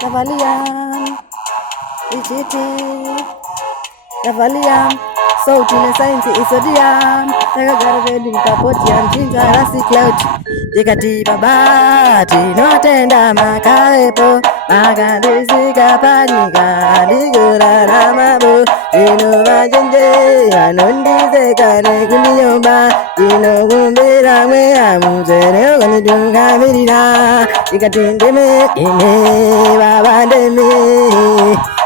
Navalium, Ichiti, Navalium, sauti na sainsi isodium, nakagarabedi mkapotiam, chingarasi clout, jikati babati, notenda makarepo, makandisi kapanyika, ligura ramabu, ino majenje, anondise kane kuniyomba, ino kumbira mwe amuzere, kanidunga mirina, jikati ndimi, baba ndimi,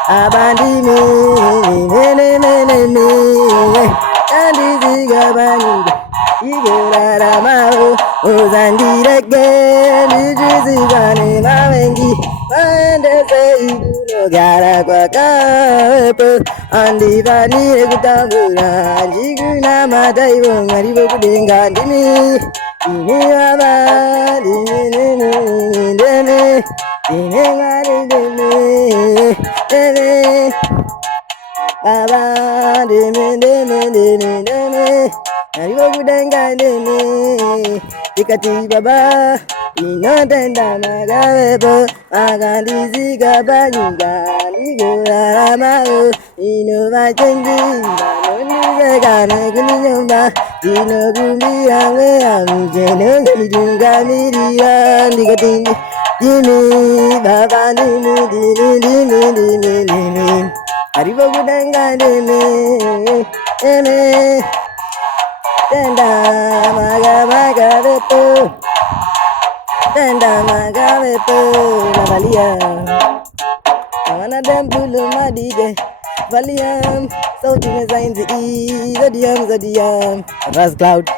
abandimi, Kandizigabanida, Igorarama, Ozandireke, Nijizigane, Mavengi, Mandese, Gara Kwakapo, Andivani, Gutambura, Jiguna, Mataibo, Maribo, Kudenga, Dimi, Dinibaba, Dimi, Demi, Dimi, Demi, Baba, Dimi, Maribo kudenga Ndimi, Ikati baba, inotenda magawepo, magandizi kabanyuga, ligura ramao, ino machenji, manonize kane kuninyomba, ino kumbira ngea mjeno kanijunga mirira, Ikati Ndimi, baba Ndimi, Maribo kudenga Ndimi, Tenda magavepo, Navalium. Nawana dembulu madige, Valium. Sauti na zainzi zodium. Ras cloud.